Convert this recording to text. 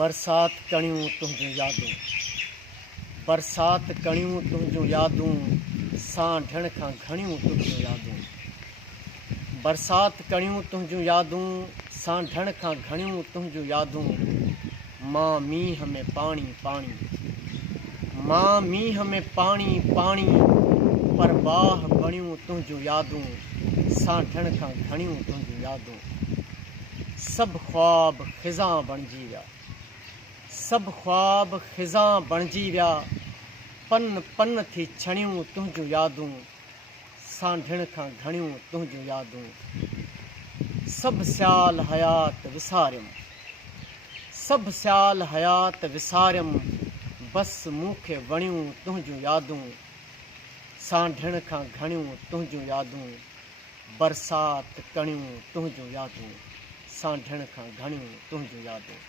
बरसात कणियूं तुंहिंजूं यादूं, बरसात कणियूं तुंहिंजूं यादूं, सांढण खां घणियूं तुंहिंजूं यादूं। बरसात कणियूं तुंहिंजूं यादूं, सांढण खां घणियूं तुंहिंजूं यादूं। मां मींहं में पाणी पाणी, मां मींहं में पाणी पाणी, परवाह बणियूं तुंहिंजूं यादूं, सांढण खां घणियूं तुंहिंजूं यादूं। सभु ख्वाब ख़िज़ां बणिजी विया, सभु ख्वाब ख़िज़ां बणिजी विया, पन पन थी छणियूं तुंहिंजूं यादूं, सांढण खां घणियूं तुंहिंजूं यादूं। सभु सियाल हयात विसारियमि, सभु सियाल हयात विसारियमि, बसि मूंखे वणियूं तुंहिंजूं यादूं, सांढण खां घणियूं तुंहिंजूं यादूं। बरसात कणियूं तुंहिंजूं यादूं, सांढण खां घणियूं तुंहिंजूं यादूं।